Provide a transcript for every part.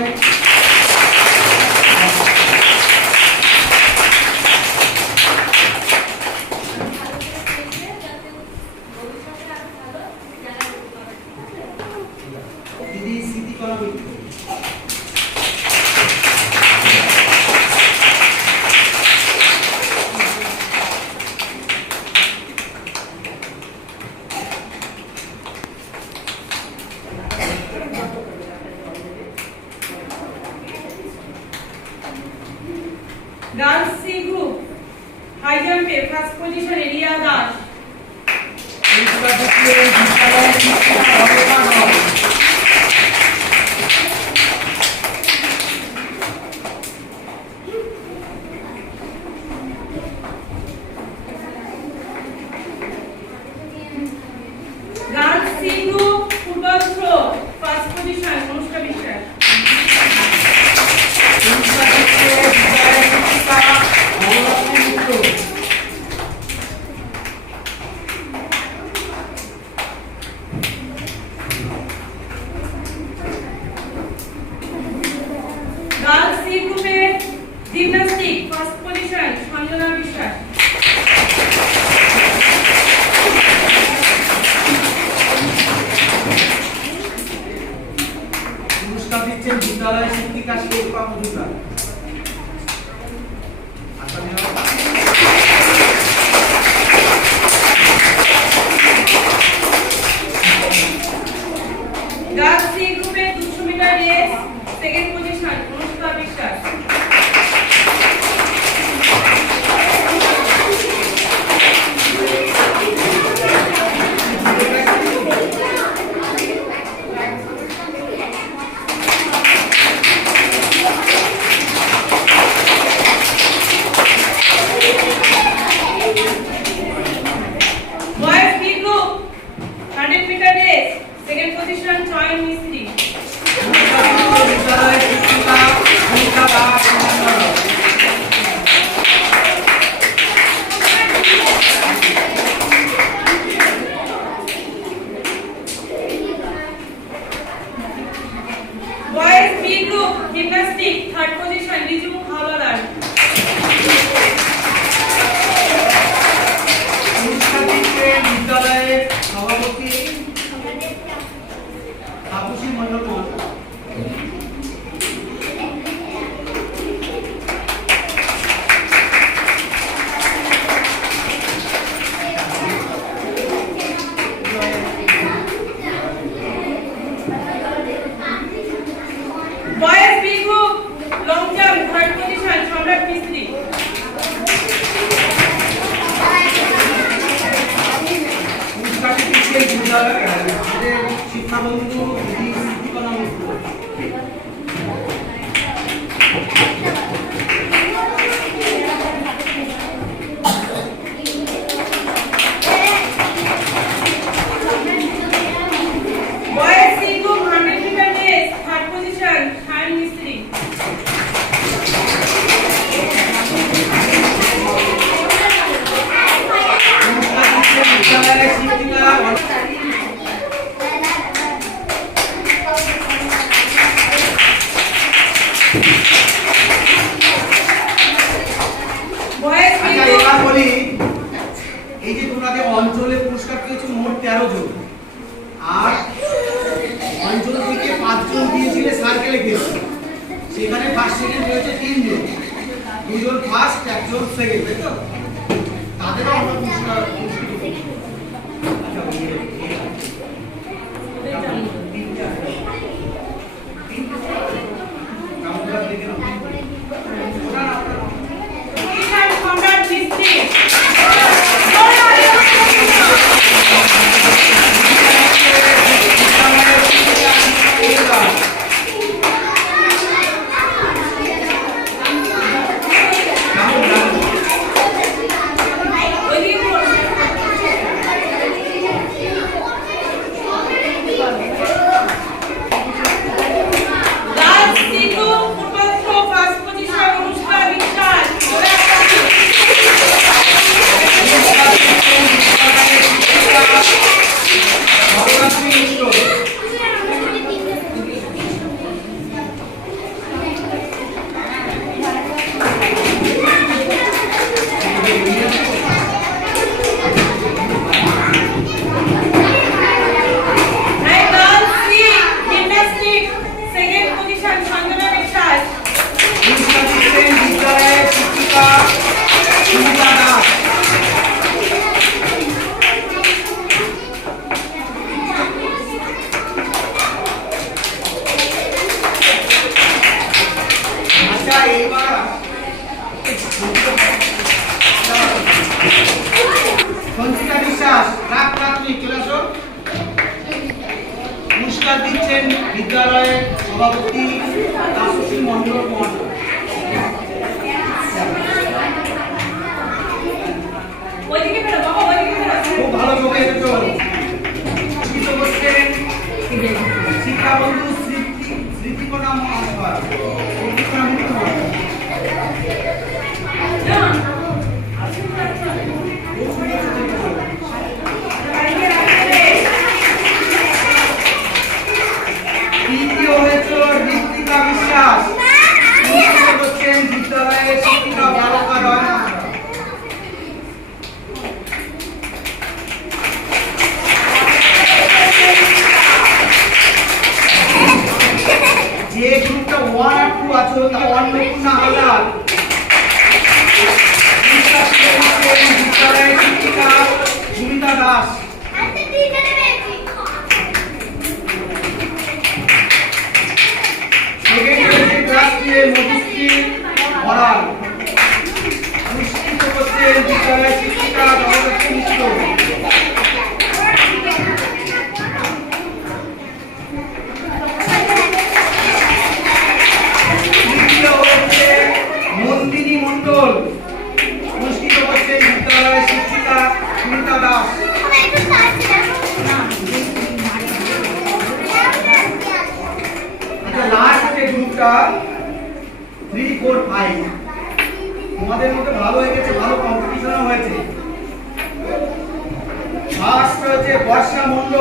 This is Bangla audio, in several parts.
Aye. চয়ন মিস্ত্রি বিদ্যালয়ের সভাপতি দাসী মণ্ডল মণ্ডল খুব ভালো চোখে শিক্ষা বন্ধু স্মৃতি স্মৃতিকোনা মহাশয়।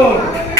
Lord.